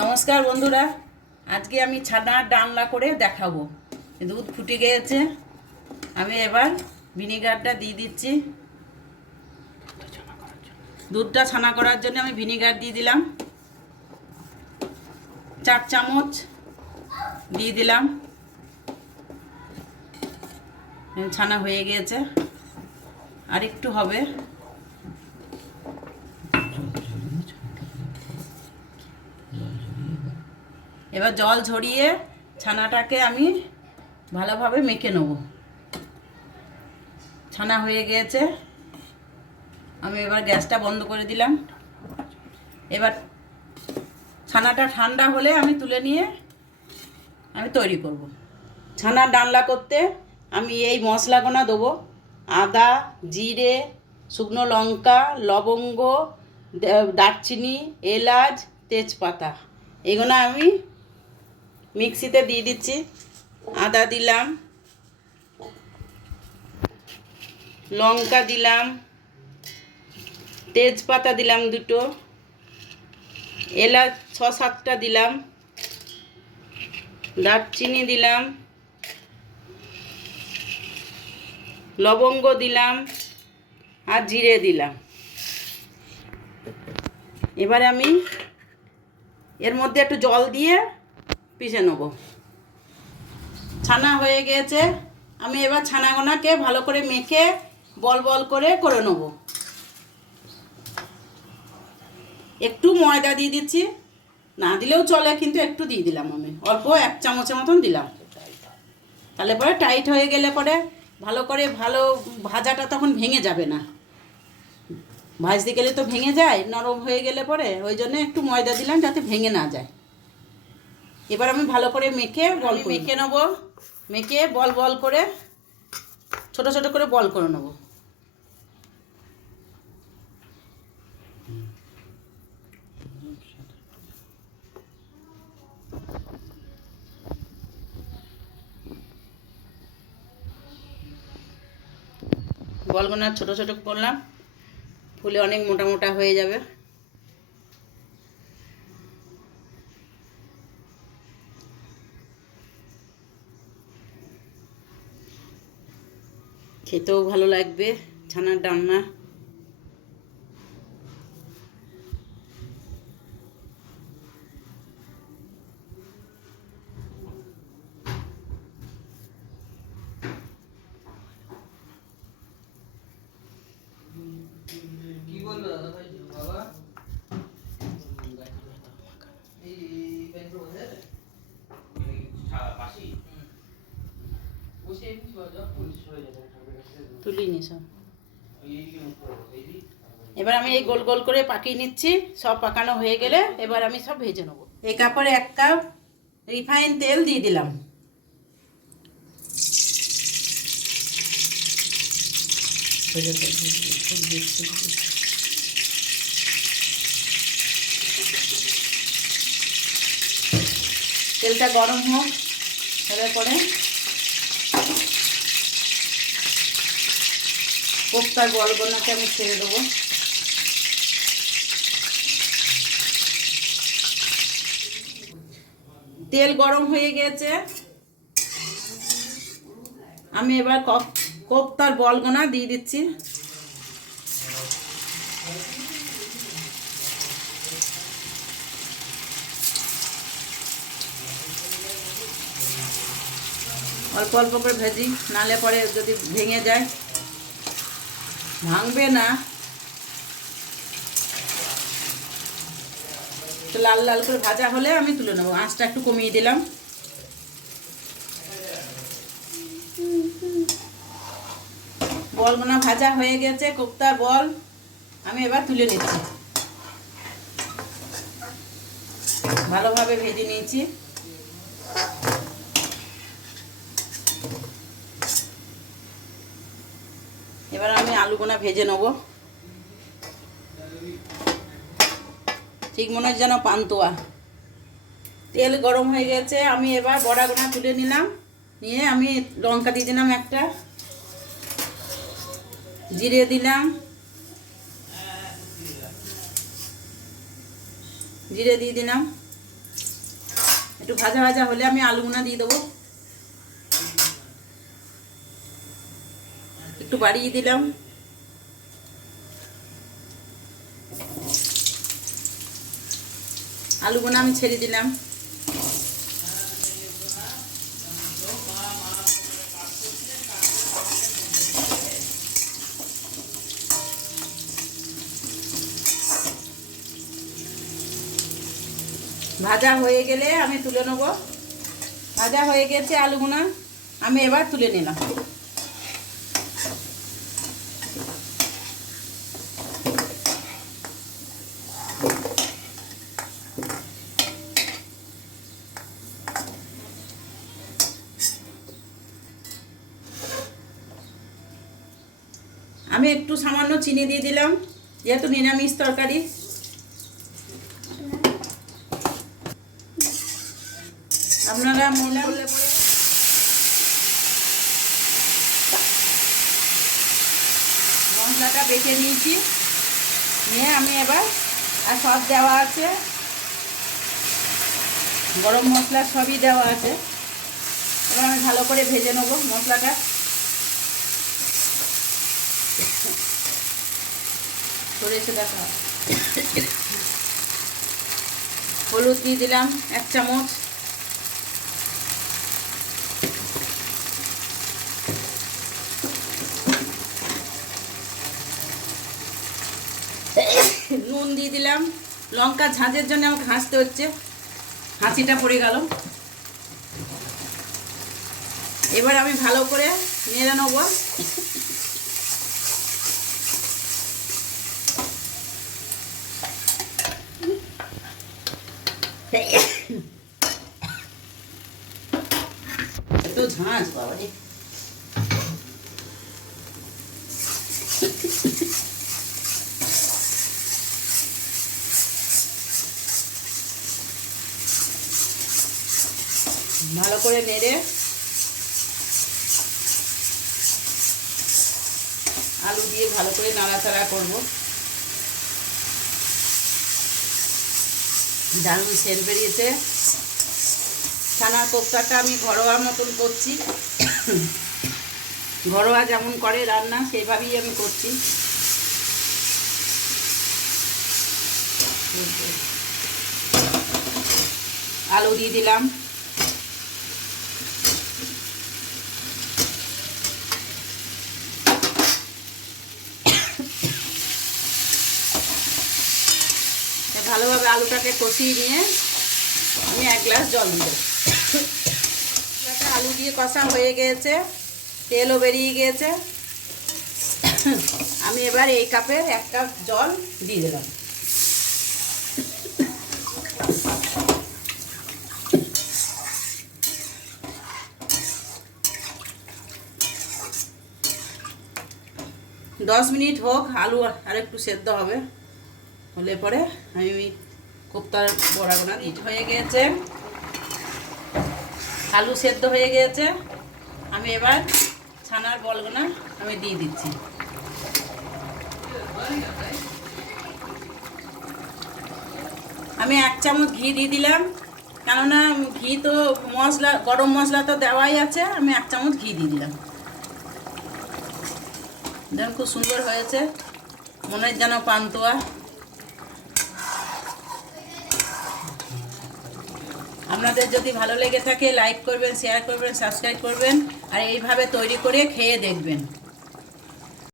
নমস্কার বন্ধুরা, আজকে আমি ছানার ডালনা করে দেখাবো। দুধ ফুটে গিয়েছে, আমি এবার ভিনিগারটা দিয়ে দিচ্ছি। দুধটা ছানা করার জন্য আমি ভিনিগার দিয়ে দিলাম 4 চামচ দিয়ে দিলাম। ছানা হয়ে গিয়েছে, আর একটু হবে। এবার জল ঝরিয়ে ছানাটাকে আমি ভালোভাবে মেখে নেব। ছানা হয়ে গিয়েছে, আমি এবার গ্যাসটা বন্ধ করে দিলাম। এবার ছানাটা ঠান্ডা হলে আমি তুলে নিয়ে আমি তৈরি করব। ছানার ডালনা করতে আমি এই মশলাগুলো দেবো: আদা, জিরে, শুকনো লঙ্কা, লবঙ্গ, দারচিনি, এলাচ, তেজপাতা, এগুলো আমি মিক্সিতে দিয়ে দিচ্ছি। আদা দিলাম, লঙ্কা দিলাম, তেজপাতা দিলাম 2টো, এলাচ 6-7টা দিলাম, দারচিনি দিলাম, লবঙ্গ দিলাম, আর জিরে দিলাম। এবারে আমি এর মধ্যে একটু জল দিয়ে পিষে নেব। ছানা হয়ে গিয়েছে, আমি এবার ছানাগোনাকে ভালো করে মেখে বল বল করে নেব। একটু ময়দা দিয়ে দিচ্ছি, না দিলেও চলে, কিন্তু একটু দিয়ে দিলাম। আমি অল্প 1 চামচের মতন দিলাম। তাহলে পরে টাইট হয়ে গেলে পরে ভালো ভাজাটা তখন ভেঙে যাবে না। ভাজতে গেলে তো ভেঙে যায়, নরম হয়ে গেলে পরে ওই জন্য একটু ময়দা দিলাম যাতে ভেঙে না যায়। এবার আমি ভালো করে মেখে নেবো। মেখে বল বল করে ছোট ছোট করে বল করে নেবো। বলগুলো ছোট ছোট করলাম, ফুলে অনেক মোটা মোটা হয়ে যাবে। খেতেও ভালো লাগবে ছানার ডালনা। কি বললো দাদা ভাই বাবা? এই ব্যাংকে বসে আছে? এই পাশি বসে এমনি বাজা পুলিশ হয়ে যাবে। তুলিনি সব। এবার আমি এই গোল গোল করে পাকিয়ে নিচ্ছি। সব পাকানো হয়ে গেলে এবার আমি সব ভেজে নেব। এই কাপড়ে 1 কাপ রিফাইন তেল দিয়ে দিলাম। তেলটা গরম হোক, তাহলে পরে কোপ্তার বলগুলোকে আমি ছেড়ে দেবো। তেল গরম হয়ে গেছে, আমি এবার কোপ্তার বলগুলো দিয়ে দিচ্ছি। অল্প অল্প করে ভেজি, নালে পরে যদি ভেঙে যায়, ভাঙবে না। তো লাল লাল করে ভাজা হলে আমি তুলে নেবো। আঁচটা একটু কমিয়ে দিলাম। বলগুলো ভাজা হয়ে গেছে, কোপ্তার বল আমি এবার তুলে নিচ্ছি। ভালোভাবে ভেজে নিয়েছি। এবার আমি আলুগুলো ভেজে নেব। ঠিক মনে হয় যেন পান্তুয়া। তেল গরম হয়ে গেছে, আমি এবার বড়াগুলো তুলে নিলাম। নিয়ে আমি লঙ্কা দিয়ে দিলাম 1টা, জিরে দিলাম, জিরে দিয়ে দিলাম, একটু ভাজা ভাজা হলে আমি আলুগুনা দিয়ে দেবো। একটু বাড়িয়ে দিলাম। আলুগুনা আমি ছেড়ে দিলাম। ভাজা হয়ে গেলে আমি তুলে নেব। ভাজা হয়ে গেছে আলুগুনা, আমি এবার তুলে নিলাম। আমি একটু সামান্য চিনি দিয়ে দিলাম, যেহেতু নিরামিষ তরকারি। আপনারা মনে করলে পরে মশলাটা বেটে নিয়েছি, নিয়ে আমি এবার আর সব দেওয়া আছে, গরম মশলা সবই দেওয়া আছে। এবার আমি ভালো করে ভেজে নেব মশলাটা। সরেছে দেখা। হলুদ দিয়ে দিলাম 1 চামচ। নুন দিয়ে দিলাম। লঙ্কা ঝাঁঝের জন্য আমাকে হাসতে হচ্ছে, হাঁচিটা পড়ে গেল। এবার আমি ভালো করে নেড়ে নেব। এত ঝাঁঝ বাবা রে। ভালো করে নেড়ে আলু দিয়ে ভালো করে নাড়াচাড়া করব। দারুণ সেন্ট বেরিয়েছে। ছানার কোপ্তাটা আমি ঘরোয়া মতন করছি, ঘরোয়া যেমন করে রান্না সেইভাবেই আমি করছি। আলু দিয়ে দিলাম। ভালোভাবে আলুটাকে কষিয়ে নিয়ে আমি 1 গ্লাস জল দিব। আলু দিয়ে কষা হয়ে গিয়েছে, তেলও বেরিয়ে গিয়েছে। আমি এবার এই কাপে 1 কাপ জল দিয়ে দিলাম। দশ মিনিট হোক, আলু আর একটু সেদ্ধ হবে, হলে পরে আমি কোপ্তার বড়াগুনা দিই। হয়ে গিয়েছে, আলু সেদ্ধ হয়ে গিয়েছে। আমি এবার ছানার বলগুনা আমি দিয়ে দিচ্ছি। আমি 1 চামচ ঘি দিয়ে দিলাম, কেননা ঘি তো মশলা, গরম মশলা তো দেওয়াই আছে। আমি 1 চামচ ঘি দিয়ে দিলাম। দেখুন খুব সুন্দর হয়েছে, মনে হয় যেন পান্তুয়া। আপনাদের যদি ভালো লেগে থাকে লাইক করবেন, শেয়ার করবেন, সাবস্ক্রাইব করবেন, আর এইভাবে তৈরি করে খেয়ে দেখবেন।